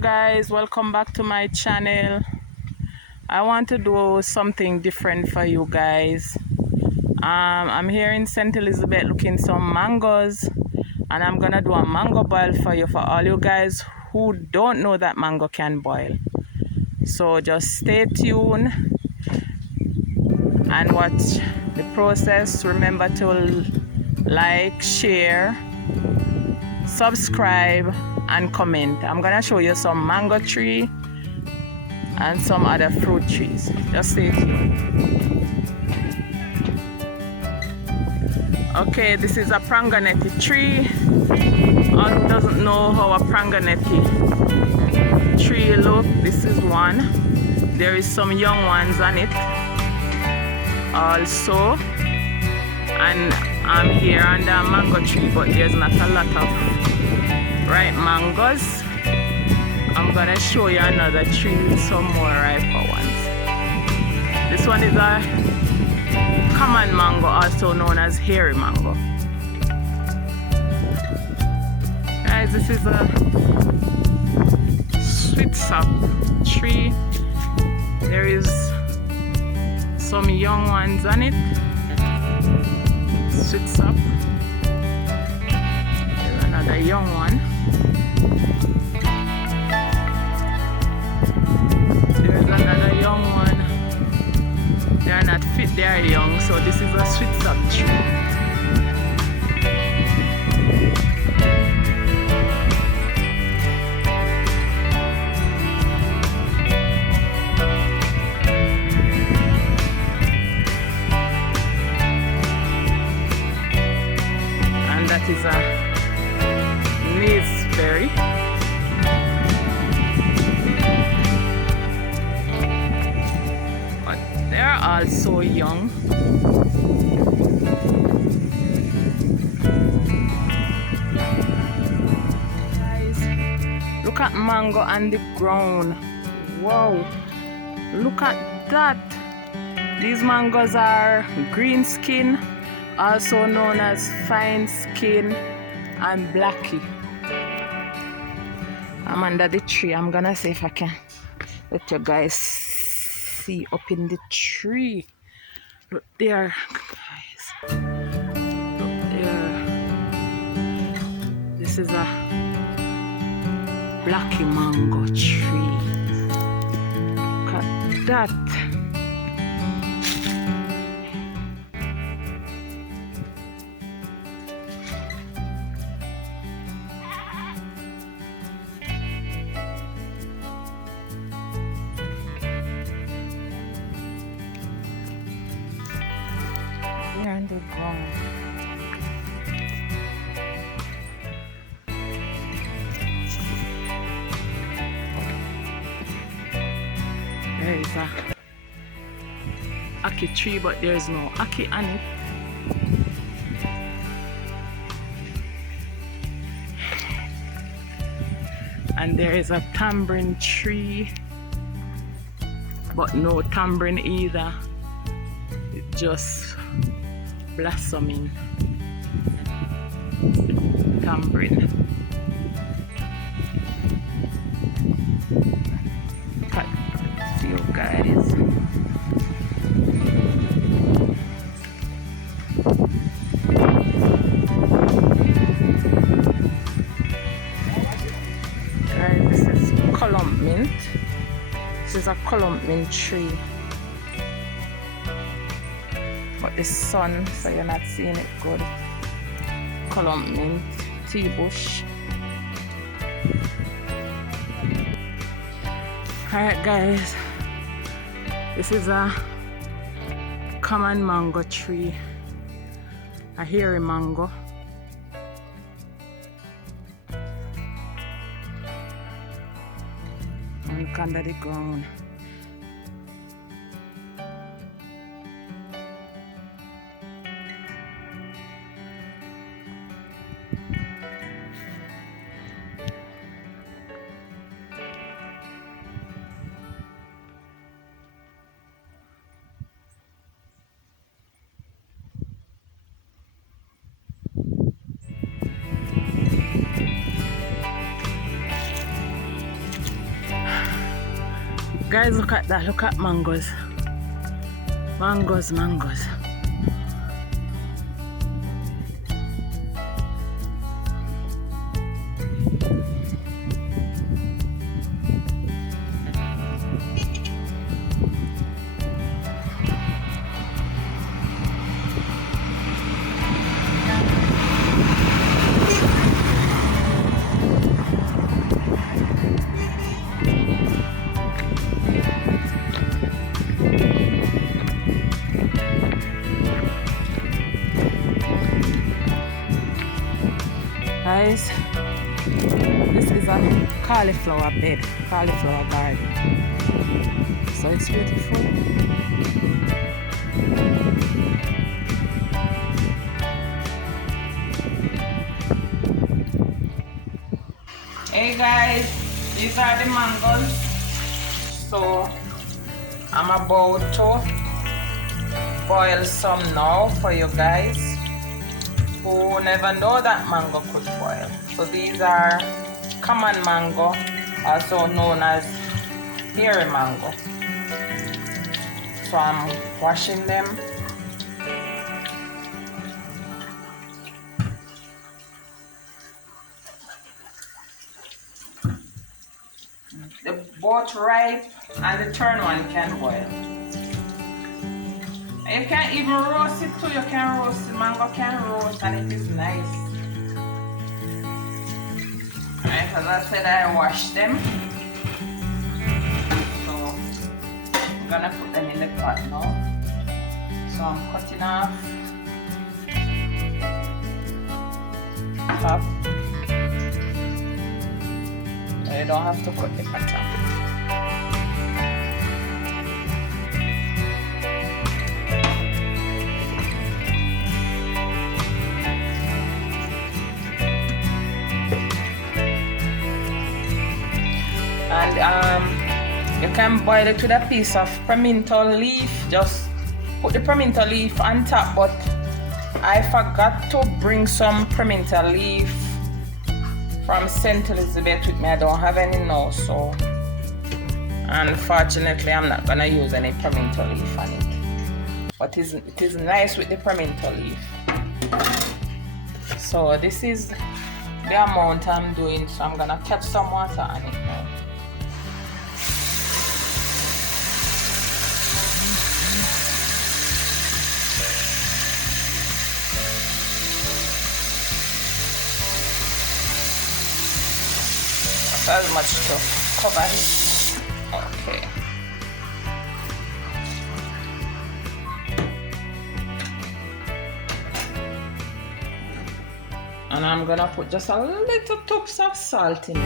guys, welcome back to my channel. I want to do something different for you guys. I'm here in St. Elizabeth looking some mangoes, and I'm gonna do a mango boil for you, for all you guys who don't know that mango can boil. So just stay tuned and watch the process. Remember to like, share, subscribe and comment. I'm gonna show you some mango tree and some other fruit trees. Just stay tuned. Okay, this is a pranganeti tree. Who doesn't know how a pranganeti tree look? This is one. There is some young ones on it also, and I'm here under a mango tree, but there's not a lot of ripe mangoes. I'm gonna show you another tree with some more riper ones. This one is a common mango, also known as hairy mango. Guys, this is a sweet sap tree. There is some young ones on it. Sweet sap. There's another young one. There's another young one. They are not fit, they are young. So this is a sweet sap tree. And that is a raspberry. But they're also young. Guys, look at mango on the ground. Wow, look at that. These mangoes are green skin, also known as fine skin and blacky. I'm under the tree. I'm gonna see if I can let you guys see up in the tree. Look there, guys. Look there. This is a blacky mango tree. Look at that. On the ground. There is a ackee tree, but there is no ackee on it. And there is a tamarind tree, but no tamarind either. It just blossoming tamarind. Cut you guys. Guys, this is column mint. This is a column mint tree. The sun, so you're not seeing it good. Column mint, tea bush. Alright guys, this is a common mango tree, a hairy mango. And look under the ground. Guys, look at that. Look at mangoes. Mangoes, mangoes. Guys, this is a cauliflower bed, cauliflower garden. So it's beautiful. Hey guys, these are the mangoes. So I'm about to boil some now for you guys who never know that mango could boil. So these are common mango, also known as hairy mango. So I'm washing them. The both ripe and the turn one can boil. You can even roast it too. You can roast the mango, can roast, and it is nice. Alright, as I said, I washed them. So I'm gonna put them in the pot now. So I'm cutting off top. You don't have to cut the bottom. And you can boil it with a piece of pimento leaf. Just put the pimento leaf on top, but I forgot to bring some pimento leaf from St. Elizabeth with me. I don't have any now, so unfortunately I'm not gonna use any pimento leaf on it. But it is nice with the pimento leaf. So this is the amount I'm doing, so I'm gonna catch some water on it now. As much to cover it. Okay. And I'm gonna put just a little touch of salt in it.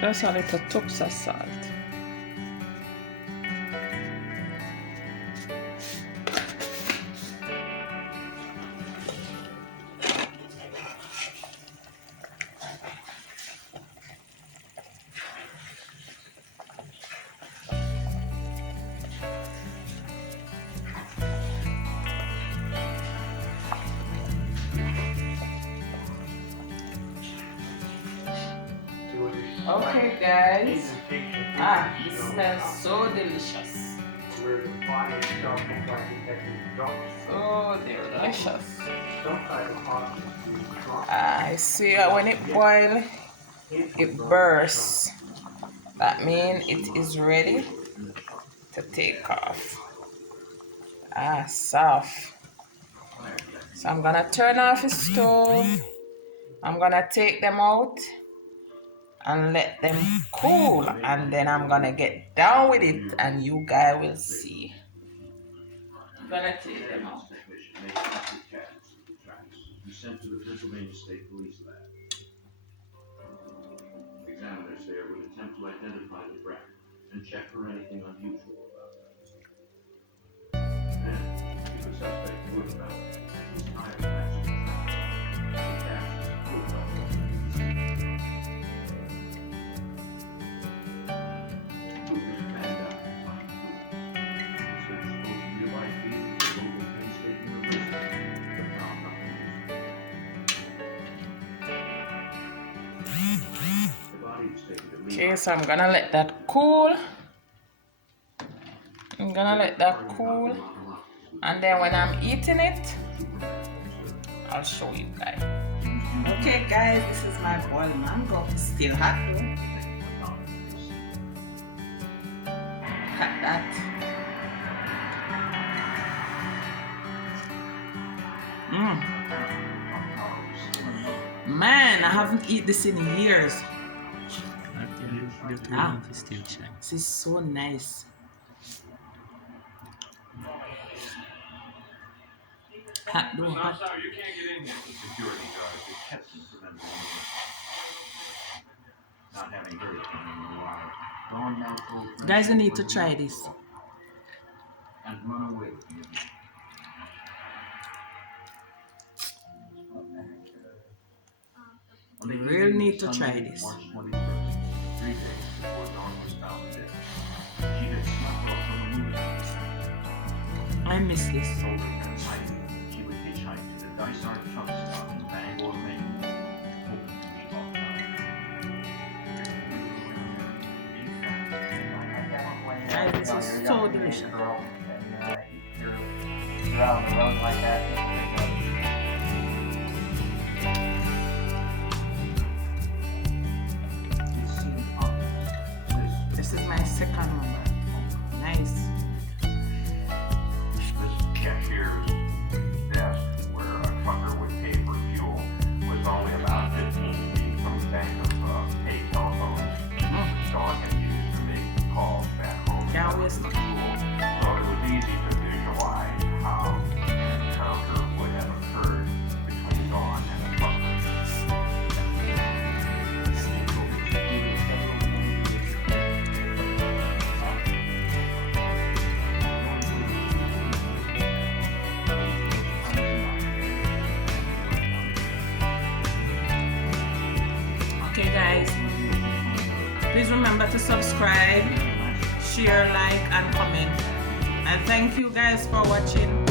Just a little touch of salt. Okay guys, it smells so delicious. So delicious. I see when it boils, it bursts. That means it is ready to take off. Soft. So I'm gonna turn off the stove. I'm gonna take them out and let them cool, and then I'm gonna get down with it and you guys will see. I'm gonna take them out. Sent to the Pennsylvania State Police Lab. Examiners there would attempt to identify the wreck and check for anything unusual about that. Then, if the suspect would about his tire matching the track, the cash would Okay, so I'm gonna let that cool. I'm gonna let that cool, and then when I'm eating it, I'll show you guys. Okay guys, this is my boiled mango. It's still hot though. Look at that. Man, I haven't eaten this in years. This is so nice. Hot though, hot. You can't get in here. Security guards have kept him from not having heard it from him in a while. Guys, you need to try this. And run away from him. You really need to try this. March 21st, 3 days before Dawn was found dead. She had snuck off on a movie. I miss this. She would hitchhike to the Dysart truck stop in Bangor, Maine, hoping to meet off Guys, this is so delicious. You're out on the road like that. This is my second one. Nice. This cashier's desk, where a trucker would pay for fuel, was only about 15 feet from the bank of paid telephones. Dawn had used to make calls back home. Yeah, we So it was easy to visualize how an encounter would have occurred between Dawn and the trucker. Okay guys, please remember to subscribe, share, like and comment, and thank you guys for watching.